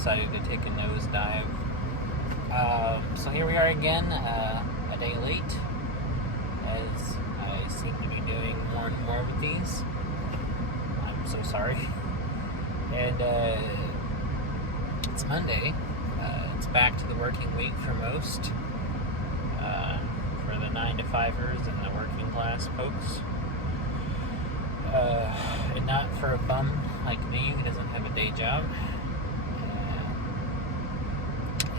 decided to take a nosedive. So here we are again, a day late, as I seem to be doing more and more with these. I'm so sorry. And it's Monday. It's back to the working week for most, for the 9-to-5ers and the working class folks. And not for a bum like me who doesn't have a day job.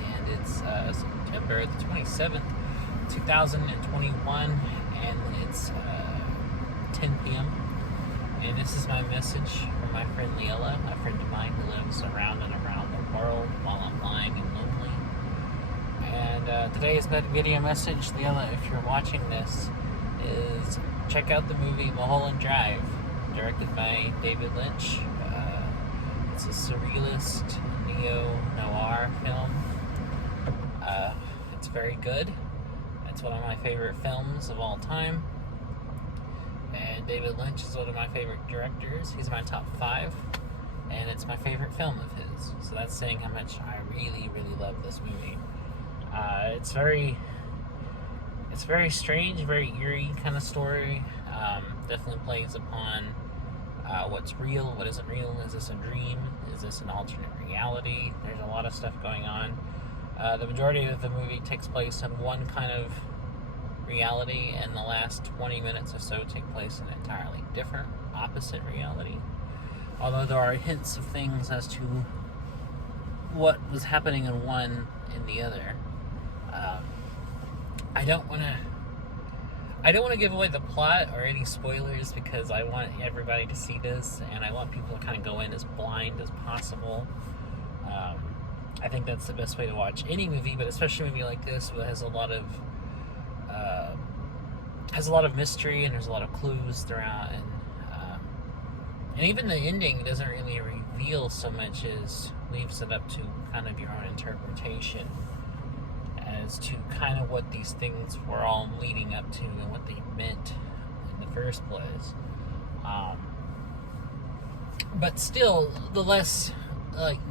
And it's September the 27th, 2021, and it's 10 p.m. And this is my message from my friend Lilla, a friend of mine who lives around and around the world while I'm lying and lonely. And today's video message, Lilla, if you're watching this, is check out the movie Mulholland Drive, directed by David Lynch. It's a surrealist, neo-noir film. It's very good. It's one of my favorite films of all time. And David Lynch is one of my favorite directors. He's my top 5. And it's my favorite film of his. So that's saying how much I really, really love this movie. It's very strange, very eerie kind of story. Definitely plays upon what's real, what isn't real. Is this a dream? Is this an alternate reality? There's a lot of stuff going on. The majority of the movie takes place in one kind of reality, and the last 20 minutes or so take place in an entirely different, opposite reality. Although there are hints of things as to what was happening in one and the other. I don't want to give away the plot or any spoilers, because I want everybody to see this, and I want people to kind of go in as blind as possible. I think that's the best way to watch any movie, but especially a movie like this that has a lot of mystery, and there's a lot of clues throughout, and even the ending doesn't really reveal so much as leaves it up to kind of your own interpretation as to kind of what these things were all leading up to and what they meant in the first place. But still, the less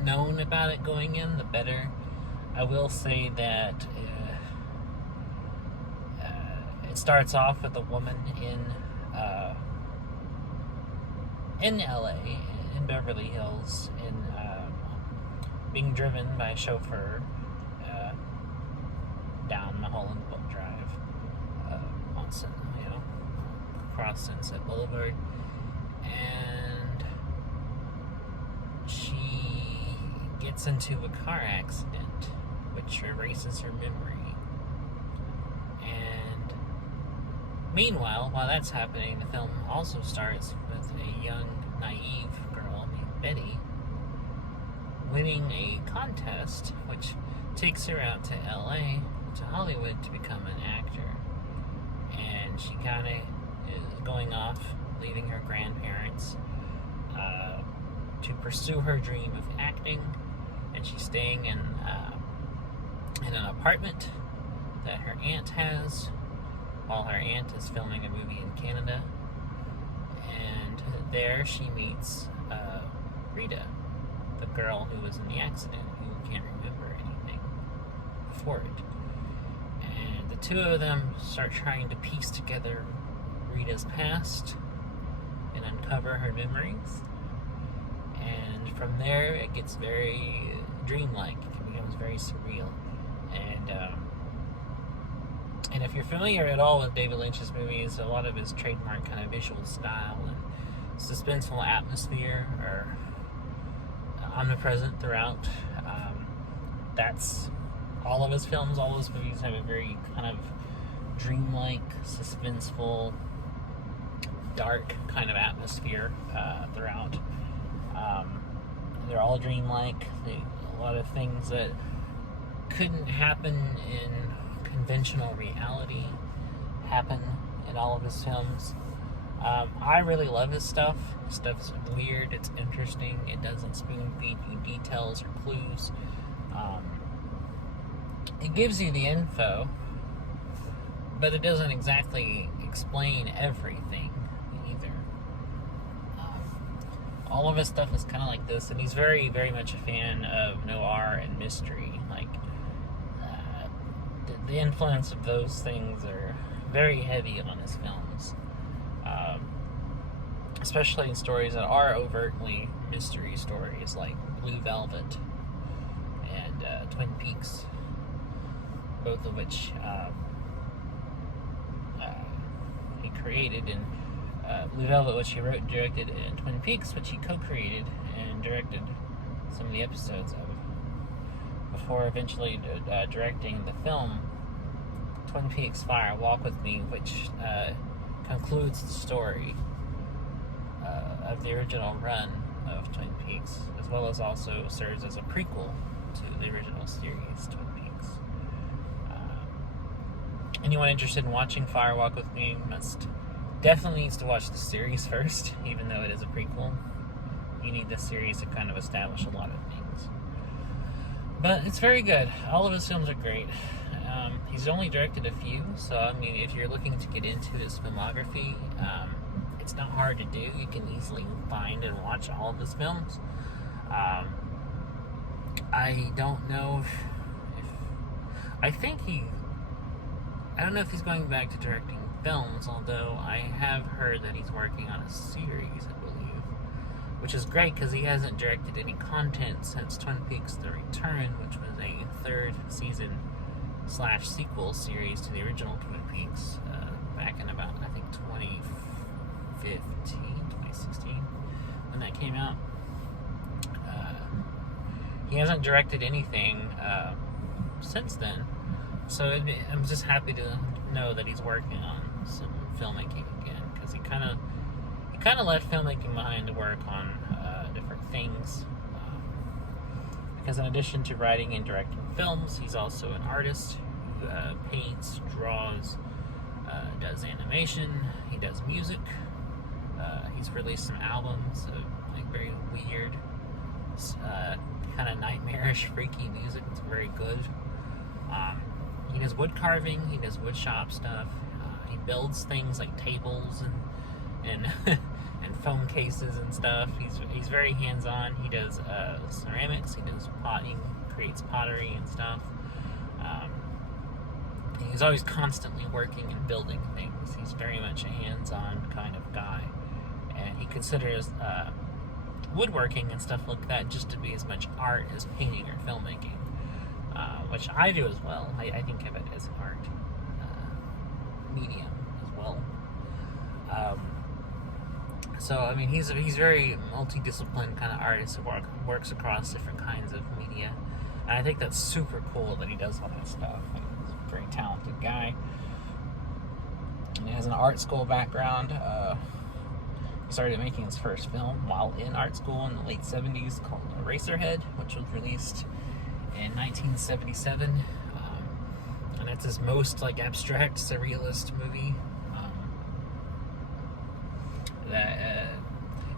known about it going in, the better. I will say that it starts off with a woman in LA, in Beverly Hills, being driven by a chauffeur down Mulholland Drive, across Sunset Boulevard, and she gets into a car accident, which erases her memory. And meanwhile, while that's happening, the film also starts with a young, naive girl named Betty winning a contest, which takes her out to LA, to Hollywood, to become an actor. And she kind of is going off, leaving her grandparents to pursue her dream of acting. And she's staying in an apartment that her aunt has, while her aunt is filming a movie in Canada. And there she meets Rita, the girl who was in the accident, who can't remember anything before it. And the two of them start trying to piece together Rita's past and uncover her memories. And from there, it gets very dreamlike. It becomes very surreal. And if you're familiar at all with David Lynch's movies, a lot of his trademark kind of visual style and suspenseful atmosphere are omnipresent throughout. That's all of his films. All those movies have a very kind of dreamlike, suspenseful, dark kind of atmosphere throughout. They're all dreamlike. A lot of things that couldn't happen in conventional reality happen in all of his films. I really love his stuff. His stuff's weird, it's interesting, it doesn't spoon feed you details or clues. It gives you the info, but it doesn't exactly explain everything either. all of his stuff is kind of like this, and he's very, very much a fan of noir and mystery. Like, the influence of those things are very heavy on his films, especially in stories that are overtly mystery stories, like Blue Velvet and Twin Peaks, both of which he created. And Blue Velvet, which he wrote and directed, and Twin Peaks, which he co-created and directed some of the episodes of, before eventually directing the film Twin Peaks Fire Walk With Me, which concludes the story of the original run of Twin Peaks, as well as also serves as a prequel to the original series Twin Peaks. Anyone interested in watching Fire Walk With Me definitely needs to watch the series first, even though it is a prequel. You need the series to kind of establish a lot of things. But it's very good. All of his films are great. He's only directed a few, so I mean, if you're looking to get into his filmography, it's not hard to do. You can easily find and watch all of his films. I don't know if I don't know if he's going back to directing films, although I have heard that he's working on a series, I believe, which is great because he hasn't directed any content since Twin Peaks The Return, which was a third season / sequel series to the original Twin Peaks, back in about, I think, 2016, when that came out. He hasn't directed anything since then, so I'm just happy to know that he's working on some filmmaking again, because he kind of left filmmaking behind to work on different things. Because in addition to writing and directing films, he's also an artist who paints, draws, does animation, he does music. He's released some albums of like very weird, kind of nightmarish, freaky music. It's very good. He does wood carving, he does wood shop stuff. He builds things like tables and and phone cases and stuff. He's very hands-on. He does ceramics, he does potting, creates pottery and stuff. He's always constantly working and building things. He's very much a hands-on kind of guy. And he considers woodworking and stuff like that just to be as much art as painting or filmmaking, which I do as well. I think of it as an art medium as well. So I mean, he's very multidisciplined kind of artist who works across different kinds of media, and I think that's super cool that he does all that stuff. And he's a very talented guy. And he has an art school background. He started making his first film while in art school in the late 70s, called Eraserhead, which was released in 1977. And it's his most like abstract, surrealist movie. That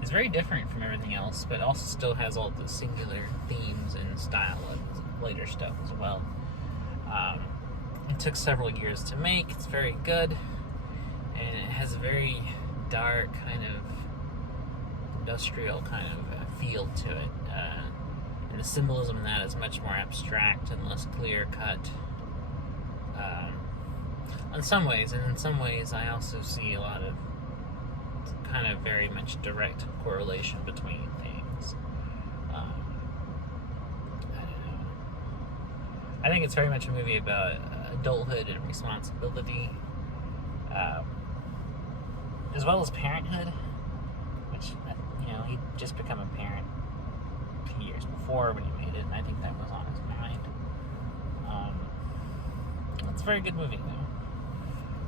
is very different from everything else, but also still has all the singular themes and style of his later stuff as well. It took several years to make. It's very good, and it has a very dark kind of industrial kind of feel to it, and the symbolism in that is much more abstract and less clear cut in some ways, and in some ways I also see a lot of kind of very much direct correlation between things. I don't know. I think it's very much a movie about adulthood and responsibility, as well as parenthood, which, you know, he'd just become a parent a few years before when he made it, and I think that was on his mind. It's a very good movie, though.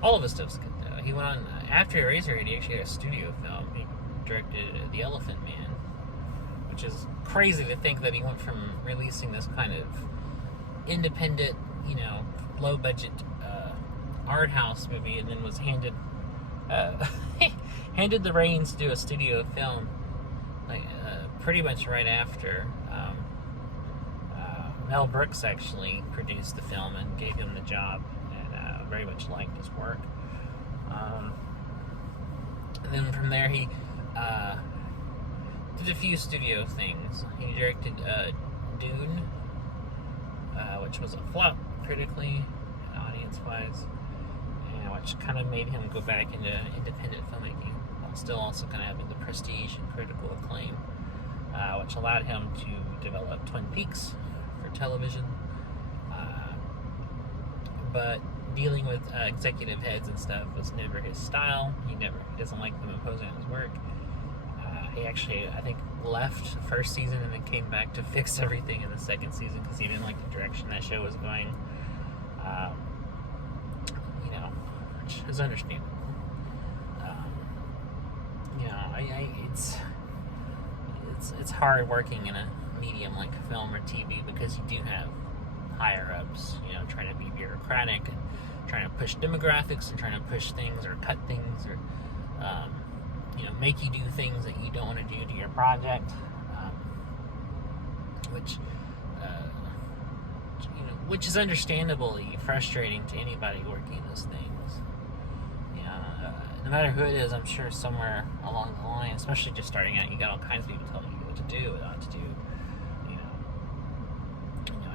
All of his stuff's good, though. He went on, after Eraserhead, he actually had a studio film. He directed The Elephant Man, which is crazy to think that he went from releasing this kind of independent, you know, low-budget art house movie, and then was handed the reins to do a studio film, like pretty much right after. Mel Brooks actually produced the film and gave him the job, and very much liked his work. And then from there, he did a few studio things. He directed Dune, which was a flop critically and audience-wise, which kind of made him go back into independent filmmaking while still also kind of having the prestige and critical acclaim, which allowed him to develop Twin Peaks for television. But dealing with executive heads and stuff was never his style. He doesn't like them imposing on his work. He actually, I think, left the first season and then came back to fix everything in the second season because he didn't like the direction that show was going. Which is understandable. It's hard working in a medium like film or TV because you do have higher ups, trying to be bureaucratic and trying to push demographics and trying to push things or cut things or make you do things that you don't want to do to your project, which is understandably frustrating to anybody working those things. No matter who it is, I'm sure somewhere along the line, especially just starting out, you got all kinds of people telling you what to do, what not to do.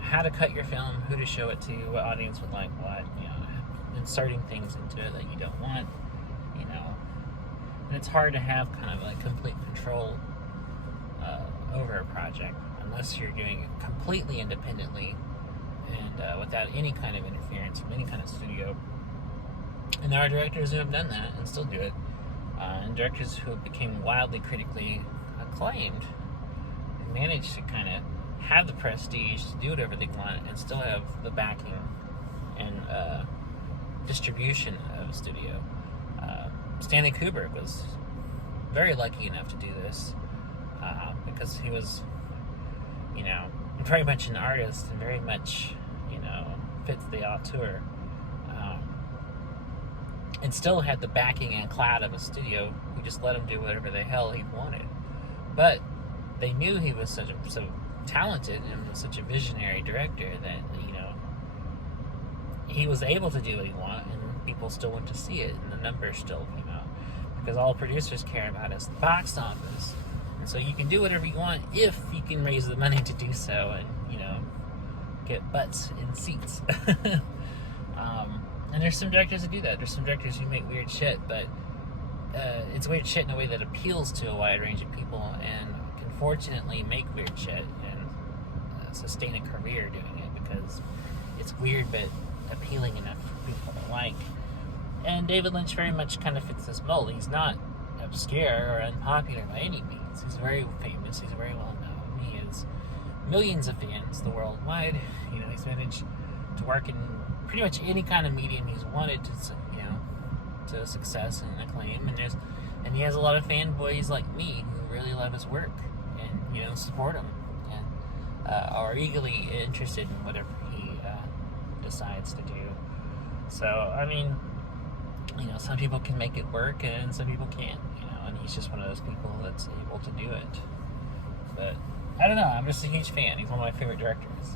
How to cut your film, who to show it to, what audience would like what, inserting things into it that you don't want, and it's hard to have kind of like complete control over a project unless you're doing it completely independently and without any kind of interference from any kind of studio. And there are directors who have done that and still do it, and directors who became wildly critically acclaimed and managed to kind of have the prestige to do whatever they want and still have the backing and distribution of a studio. Stanley Kubrick was very lucky enough to do this because he was, very much an artist and very much, fits the auteur, and still had the backing and clout of a studio who just let him do whatever the hell he wanted. But they knew he was so talented and was such a visionary director that he was able to do what he wanted, and people still went to see it, and the numbers still came out because all producers care about is the box office. And so you can do whatever you want if you can raise the money to do so, and get butts in seats. And there's some directors that do that. There's some directors who make weird shit, but it's weird shit in a way that appeals to a wide range of people and can fortunately make weird shit and sustain a career doing it because it's weird but appealing enough for people to like. And David Lynch very much kind of fits this mold. He's not obscure or unpopular by any means. He's very famous. He's very well known. He has millions of fans the worldwide. He's managed to work in pretty much any kind of medium he's wanted to success and acclaim. And he has a lot of fanboys like me who really love his work and support him and are eagerly interested in whatever he decides to do. So some people can make it work and some people can't. And he's just one of those people that's able to do it. But I don't know. I'm just a huge fan. He's one of my favorite directors.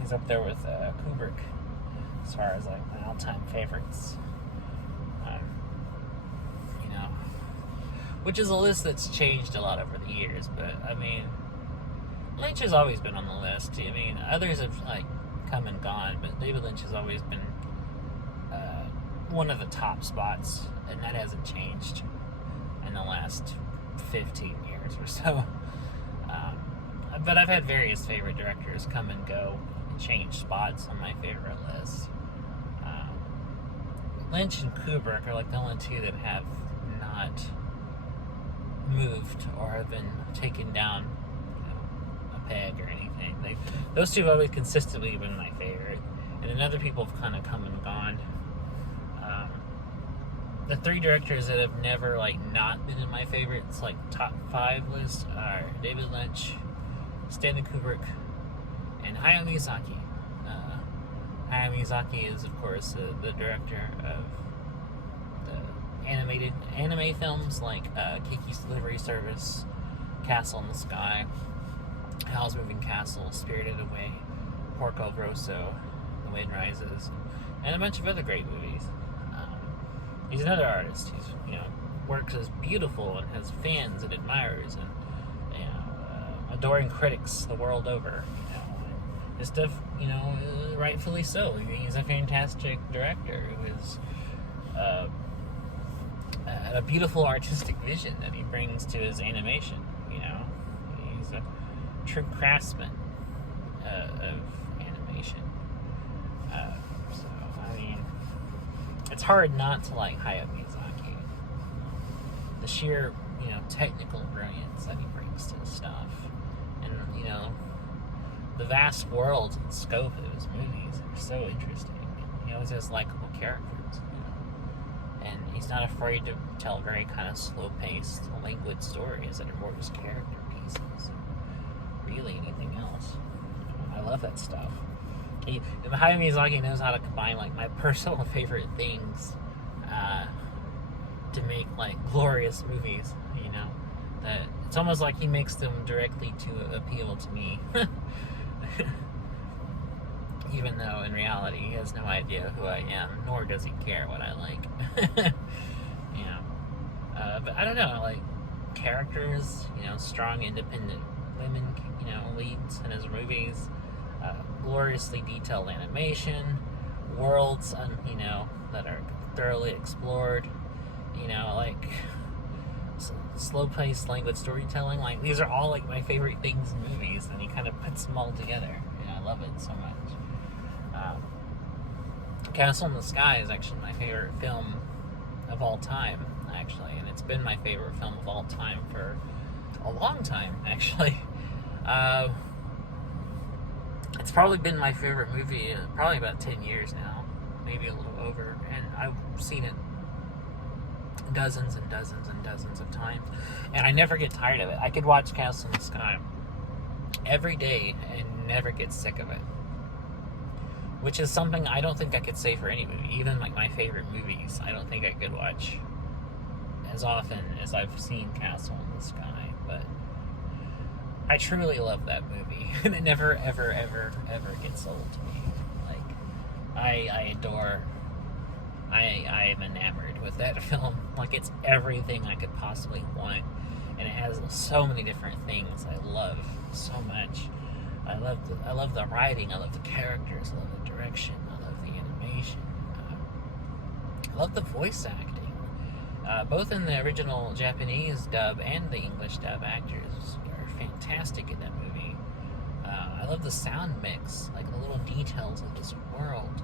He's up there with Kubrick as far as like my all-time favorites. Which is a list that's changed a lot over the years. But Lynch has always been on the list. Others have come and gone, but David Lynch has always been one of the top spots, and that hasn't changed in the last 15 years or so. But I've had various favorite directors come and go and change spots on my favorite list. Lynch and Kubrick are like the only two that have not moved or have been taken down a peg or anything. Those two have always consistently been my favorite, and then other people have kind of come and gone. The three directors that have never not been in my favorites top 5 list are David Lynch, Stanley Kubrick, and Hayao Miyazaki. Hayao Miyazaki is, of course, the director of the animated anime films like Kiki's Delivery Service, Castle in the Sky, Howl's Moving Castle, Spirited Away, Porco Rosso, The Wind Rises, and a bunch of other great movies. He's another artist. He's works is beautiful and has fans and admirers, and adoring critics the world over. His stuff, rightfully so. He's a fantastic director who is a beautiful artistic vision that he brings to his animation. He's a true craftsman of animation. So I mean, it's hard not to like Hayao Miyazaki. The sheer, technical brilliance that he brings to his stuff, and the vast world and scope of his movies are so interesting. He always has likable characters, and he's not afraid to tell very kind of slow-paced, languid stories that are more just character pieces than really anything else. I love that stuff. Hayao Miyazaki knows how to combine like my personal favorite things to make like glorious movies. That it's almost like he makes them directly to appeal to me. Even though in reality he has no idea who I am, nor does he care what I like. But I don't know, like characters, strong independent women, leads in his movies, gloriously detailed animation, worlds, that are thoroughly explored, like slow-paced language storytelling. Like these are all like my favorite things in movies, and he kind of puts them all together. I love it so much. Castle in the Sky is actually my favorite film of all time, actually, and it's been my favorite film of all time for a long time, actually. It's probably been my favorite movie probably about 10 years now, maybe a little over, and I've seen it dozens and dozens and dozens of times, and I never get tired of it. I could watch Castle in the Sky every day and never get sick of it, which is something I don't think I could say for any movie. Even like my favorite movies, I don't think I could watch as often as I've seen Castle in the Sky. But I truly love that movie, and it never, ever, ever, ever gets old to me. Like I adore. I am enamored with that film. Like it's everything I could possibly want, and it has so many different things I love so much. I love the writing. I love the characters. I love the direction. I love the animation. I love the voice acting. Both in the original Japanese dub and the English dub, actors are fantastic in that movie. I love the sound mix, like the little details of this world.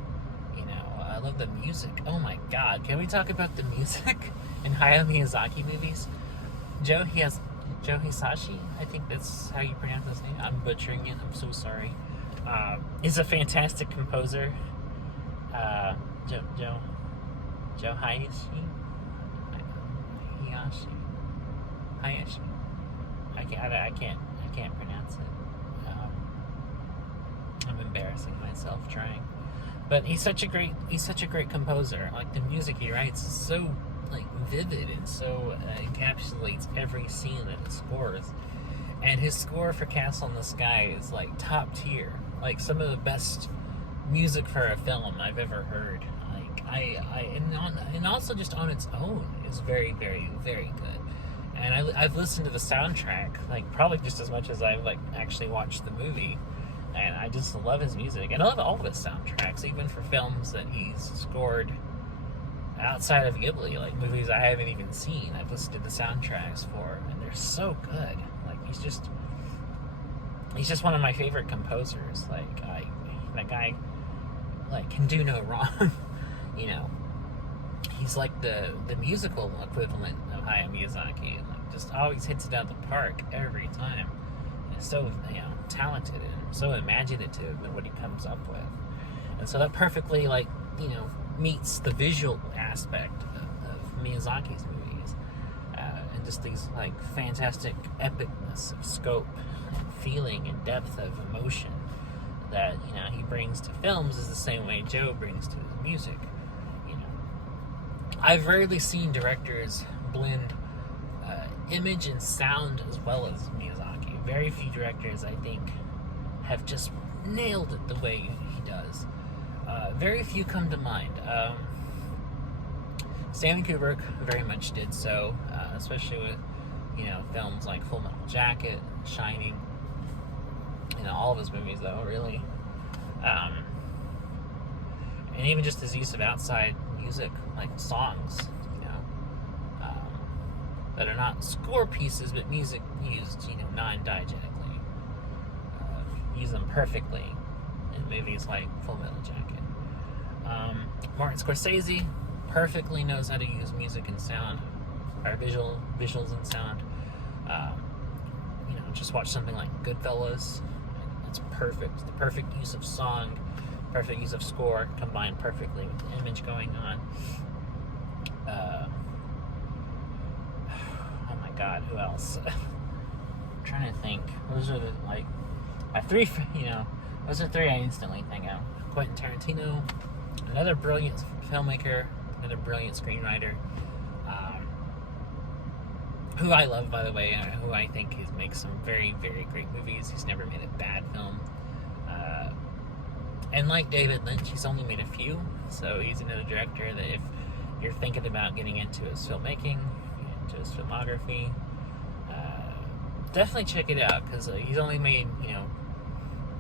I love the music. Oh my god, can we talk about the music in Hayao Miyazaki movies? Joe Hisaishi, I think that's how you pronounce his name. I'm butchering it, I'm so sorry. He's a fantastic composer. Joe Hayashi? Hayashi. I can't pronounce it. I'm embarrassing myself trying. But he's such a great composer. Like the music he writes is so like vivid and so encapsulates every scene that it scores. And his score for Castle in the Sky is like top tier. Like some of the best music for a film I've ever heard. Like and also just on its own is very, very, very good. And I've listened to the soundtrack like probably just as much as I've like actually watched the movie. And I just love his music. And I love all of his soundtracks, even for films that he's scored outside of Ghibli, like movies I haven't even seen. I've listened to the soundtracks for, and they're so good. Like he's just one of my favorite composers. Like that guy, like can do no wrong. He's like the musical equivalent of Hayao Miyazaki. Like just always hits it out the park every time. It's so talented and so imaginative in what he comes up with, and so that perfectly meets the visual aspect of Miyazaki's movies, and just these like fantastic epicness of scope and feeling and depth of emotion that he brings to films is the same way Joe brings to his music. I've rarely seen directors blend image and sound as well as Miyazaki. Very few directors, I think, have just nailed it the way he does. Very few come to mind. Stanley Kubrick very much did so, especially with films like Full Metal Jacket, Shining, all of his movies, though, really. And even just his use of outside music, like songs, that are not score pieces, but music used, non-diegetically. Use them perfectly in movies like Full Metal Jacket. Martin Scorsese perfectly knows how to use music and sound, or visuals and sound. Just watch something like Goodfellas. It's perfect. The perfect use of song, perfect use of score, combined perfectly with the image going on. Oh my God, who else? I'm trying to think. Those are my three. Those are three I instantly think of. Quentin Tarantino, another brilliant filmmaker, another brilliant screenwriter. Who I love, by the way, who I think makes some very, very great movies. He's never made a bad film. And like David Lynch, he's only made a few, so he's another director that if you're thinking about getting into his filmmaking, into his filmography, definitely check it out, because he's only made,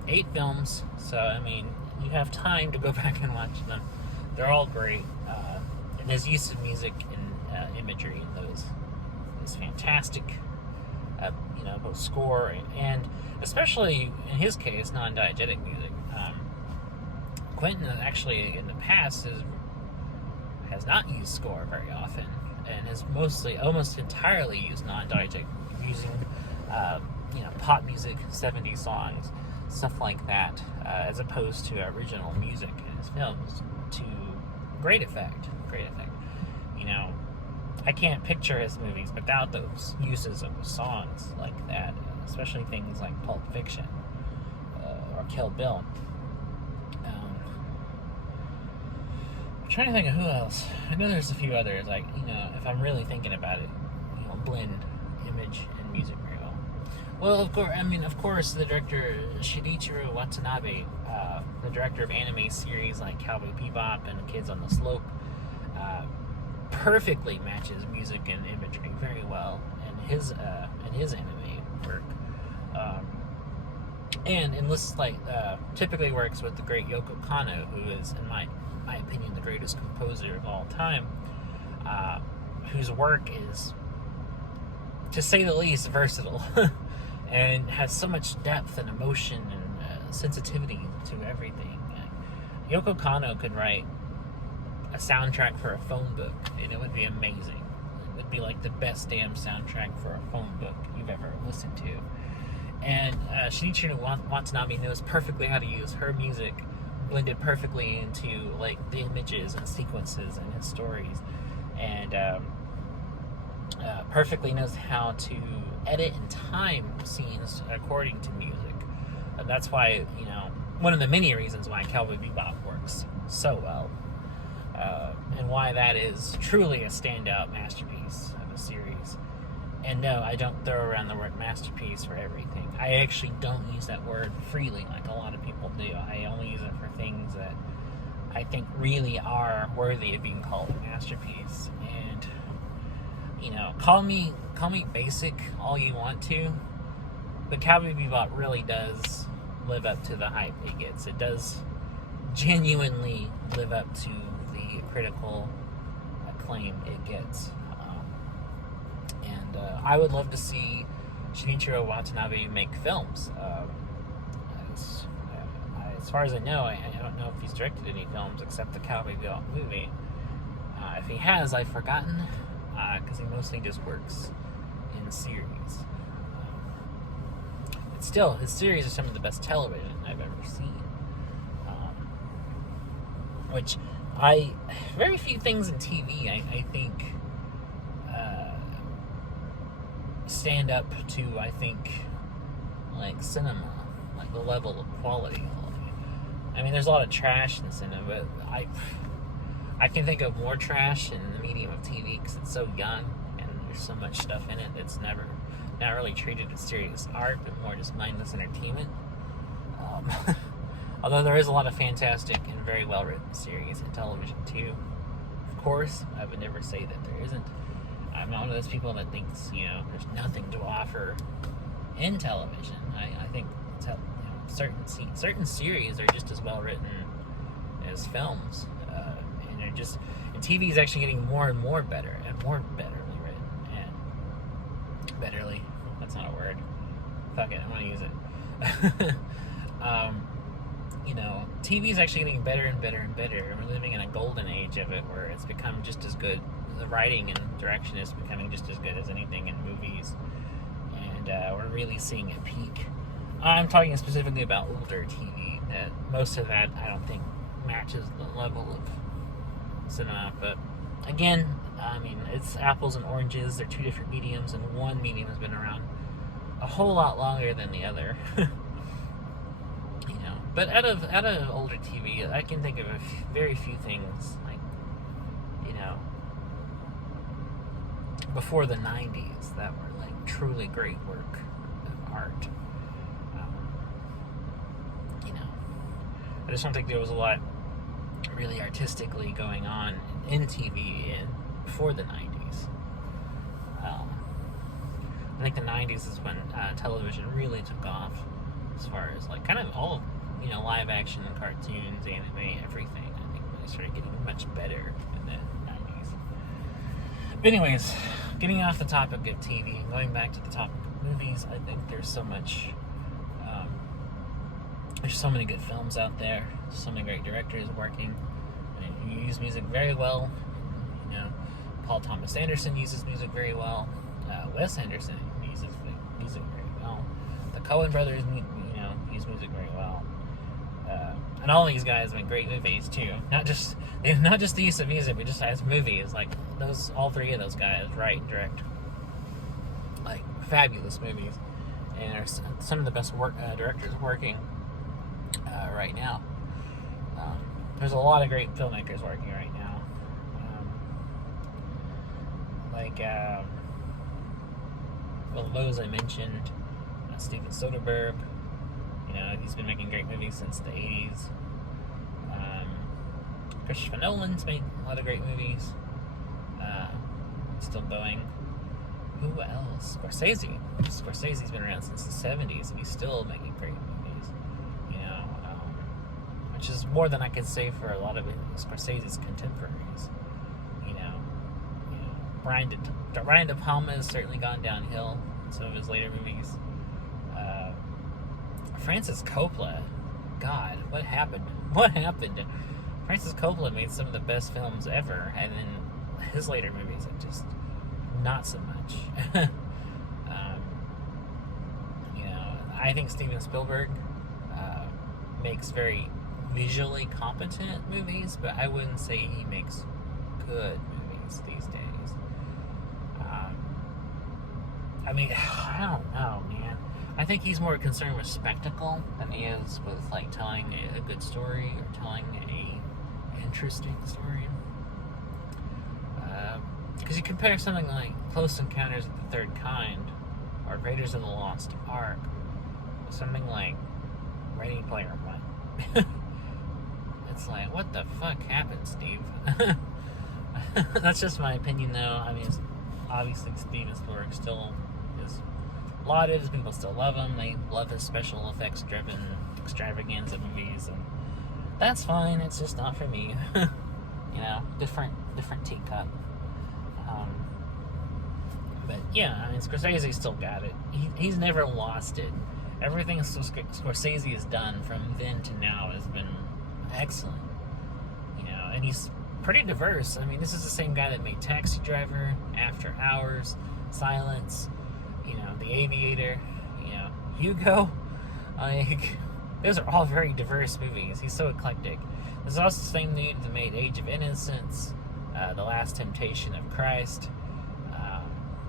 8 films, so, you have time to go back and watch them. They're all great, and his use of music and imagery in those is fantastic. Both score and especially in his case, non-diegetic music. Quentin actually in the past has not used score very often, and has almost entirely used non-diegetic, using pop music, 70s songs, stuff like that, as opposed to original music in his films, to great effect. I can't picture his movies without those uses of songs like that, especially things like Pulp Fiction or Kill Bill. I'm trying to think of who else. I know there's a few others, if I'm really thinking about it, blend image and music very well. Well, of course, the director Shinichiro Watanabe, the director of anime series like Cowboy Bebop and Kids on the Slope, perfectly matches music and imagery very well in his anime work, and enlists typically works with the great Yoko Kanno, who is, in my opinion, the greatest composer of all time, whose work is, to say the least, versatile and has so much depth and emotion and sensitivity to everything. Yoko Kanno could write a soundtrack for a phone book, and it would be amazing. It would be like the best damn soundtrack for a phone book you've ever listened to. And Shinichiro Watanabe knows perfectly how to use her music blended perfectly into the images and sequences in his stories, and perfectly knows how to edit and time scenes according to music. That's why, one of the many reasons why Cowboy Bebop works so well. And why that is truly a standout masterpiece of a series. And no, I don't throw around the word masterpiece for everything. I actually don't use that word freely like a lot of people do. I only use it for things that I think really are worthy of being called a masterpiece. And, call me basic all you want to, but Cowboy Bebop really does live up to the hype it gets. It does genuinely live up to the critical acclaim it gets. And I would love to see Shinichiro Watanabe make films. As far as I know, I don't know if he's directed any films except the Cowboy Bebop movie. If he has, I've forgotten, because he mostly just works in series. But still, his series are some of the best television I've ever seen. Which very few things in TV, I think, stand up to, I think, cinema, the level of quality. There's a lot of trash in cinema, but I can think of more trash in the medium of TV because it's so young and there's so much stuff in it that's not really treated as serious art, but more just mindless entertainment. Although there is a lot of fantastic and very well-written series in television, too. Of course, I would never say that there isn't. I'm not one of those people that thinks, there's nothing to offer in television. I think certain series are just as well written as films, and they're just and TV is actually getting more and more better and more betterly written and betterly. That's not a word. Fuck it, I'm gonna use it. TV is actually getting better and better and better. We're living in a golden age of it where it's become just as good. The writing and direction is becoming just as good as anything in movies, and we're really seeing it peak. I'm talking specifically about older TV. Most of that I don't think matches the level of cinema, but again, I mean, it's apples and oranges. They're two different mediums, and one medium has been around a whole lot longer than the other. But out of older TV, I can think of very few things like, before the 90s that were like truly great work of art. I just don't think there was a lot really artistically going on in TV before the 90s. I think the 90s is when television really took off, as far as like kind of all live action, cartoons, anime, everything. I think really started getting much better in the 90s. But anyways, getting off the topic of TV and going back to the topic of movies, I think there's so much. There's so many good films out there. So many great directors working. You use music very well. Paul Thomas Anderson uses music very well. Wes Anderson uses music very well. The Coen brothers, use music very well. And all these guys make great movies too. Not just the use of music, but just as movies. Like all three of those guys write and direct like fabulous movies, and are some of the best directors working right now. There's a lot of great filmmakers working right now. Those I mentioned, Steven Soderbergh. He's been making great movies since the 80s. Christopher Nolan's made a lot of great movies. Still going. Who else? Scorsese. Scorsese's been around since the 70s, and he's still making great movies. Which is more than I could say for a lot of Scorsese's contemporaries. Brian De Palma has certainly gone downhill in some of his later movies. Francis Coppola, God, what happened? What happened? Francis Coppola made some of the best films ever, and then his later movies are just not so much. I think Steven Spielberg makes very visually competent movies, but I wouldn't say he makes good movies these days. I don't know, man. I think he's more concerned with spectacle than he is with like telling a good story or telling a interesting story. Because you compare something like Close Encounters of the Third Kind or Raiders of the Lost Ark with something like Ready Player One. It's like, what the fuck happened, Steve? That's just my opinion, though. I mean, obviously Steven Spielberg still is lauded. People still love him. They love his special effects-driven extravaganza movies, and that's fine. It's just not for me. Different teacup. But yeah, I mean, Scorsese's still got it. He's never lost it. Everything Scorsese has done from then to now has been excellent. And he's pretty diverse. I mean, this is the same guy that made Taxi Driver, After Hours, Silence, The Aviator, Hugo. Those are all very diverse movies. He's so eclectic. There's also the same dude that made Age of Innocence, The Last Temptation of Christ,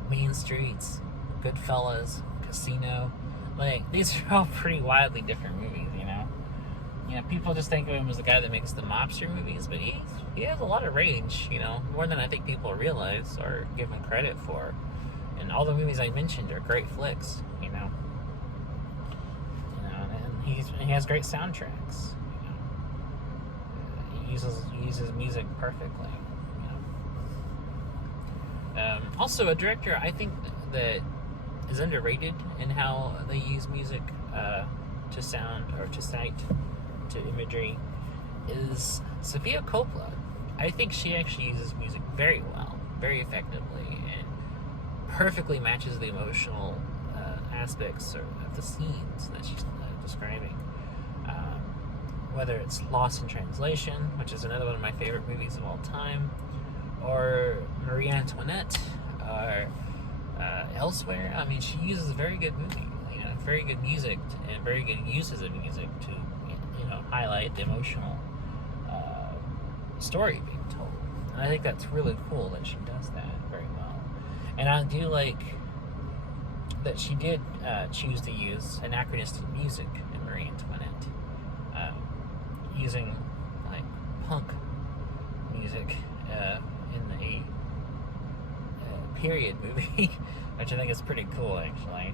Mean Streets, Goodfellas, Casino. These are all pretty wildly different movies, people just think of him as the guy that makes the mobster movies, but he has a lot of range, more than I think people realize or give him credit for. And all the movies I mentioned are great flicks, and he has great soundtracks. He uses music perfectly. Also, a director I think that is underrated in how they use music. to sound or to sight to imagery is Sofia Coppola. I think she actually uses music very well, very effectively, and perfectly matches the emotional aspects of the scenes that she's describing. Whether it's Lost in Translation, which is another one of my favorite movies of all time, or Marie Antoinette, or Elsewhere. I mean, she uses very good very good music and very good uses of music to, highlight the emotional story being told. And I think that's really cool that she does that very well. And I do like that she did choose to use anachronistic music in Marie Antoinette, using like punk music in a period movie, which I think is pretty cool actually,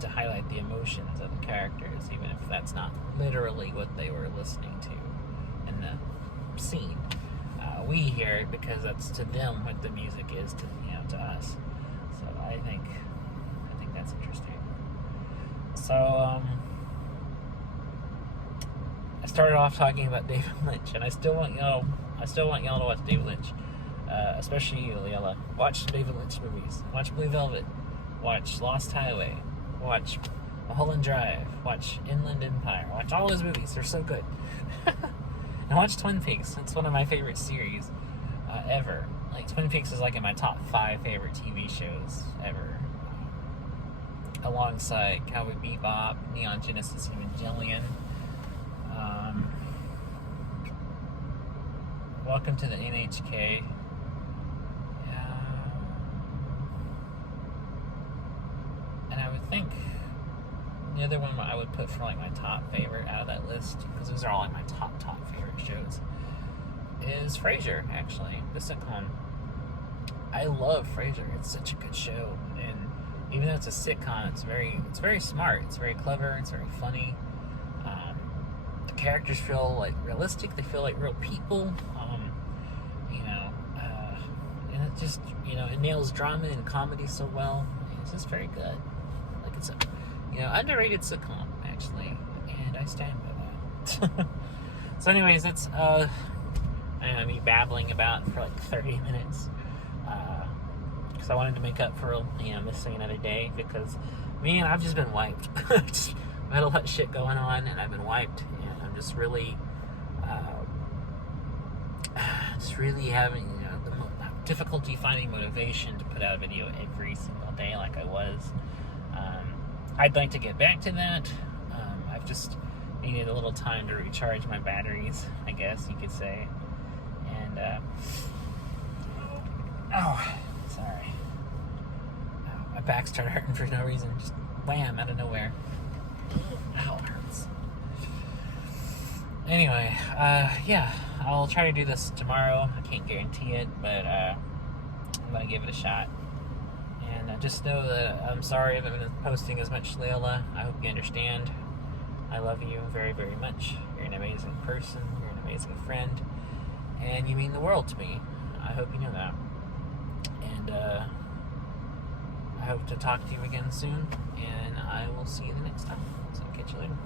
to highlight the emotions of the characters, even if that's not literally what they were listening to in the scene. We hear it because that's to them what the music is to us. So I think that's interesting. So I started off talking about David Lynch, and I still want y'all to watch David Lynch, especially you, Lilla. Watch David Lynch movies. Watch Blue Velvet. Watch Lost Highway. Watch Mulholland Drive. Watch Inland Empire. Watch all those movies. They're so good. And watch Twin Peaks. It's one of my favorite series ever. Like, Twin Peaks is like in my top 5 favorite TV shows ever. Alongside Cowboy Bebop, Neon Genesis Evangelion. Welcome to the NHK. And I would think the other one I would put for like my top favorite out of that list, because those are all like my top favorite shows, is Frasier, actually, the sitcom. I love Frasier. It's such a good show, and even though it's a sitcom, it's very smart. It's very clever. It's very funny. The characters feel like realistic. They feel like real people. And it just it nails drama and comedy so well. It's just very good. Like, it's a underrated sitcom actually, and I stand by that. So, anyways, that's me babbling about for like 30 minutes. Because I wanted to make up for missing another day, because I've just been wiped. I had a lot of shit going on, and I've been wiped, and I'm just really having the difficulty finding motivation to put out a video every single day like I was. I'd like to get back to that. I've just needed a little time to recharge my batteries, I guess you could say. And sorry. My back started hurting for no reason. Just wham, out of nowhere. Ow, it hurts. Anyway, I'll try to do this tomorrow. I can't guarantee it, but I'm going to give it a shot. And just know that I'm sorry if I haven't been posting as much, Lilla. I hope you understand. I love you very, very much. You're an amazing person. You're an amazing friend. And you mean the world to me. I hope you know that. And I hope to talk to you again soon. And I will see you the next time. So catch you later.